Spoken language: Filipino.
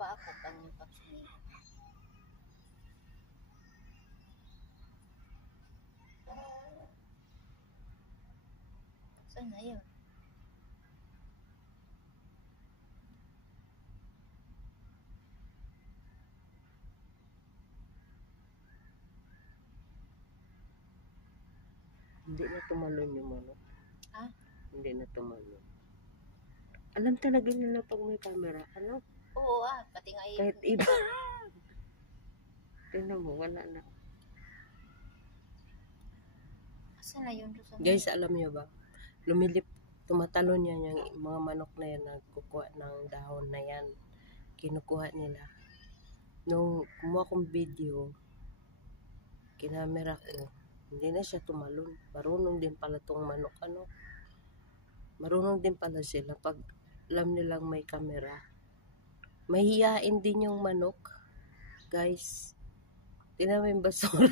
pa ako kanyang pagsumili. Saan na yun? Hindi na tumalon yung manok. Ha? Hindi na tumalon. Alam talaga nila pag may camera. Ano? Oo pati nga Kahit iba. Tingnan mo, wala na. Saan na yun? Guys, alam niyo ba? Tumatalon yan yung mga manok na yan, nagkukuha ng dahon na yan. Kinukuha nila. Nung kumuha kong video, kinamera ko, hindi na siya tumalon. Marunong din pala tong manok, ano? Marunong din pala sila pag alam nilang may camera. Mahihiyain din yung manok. Guys, tingnan mo yung basura.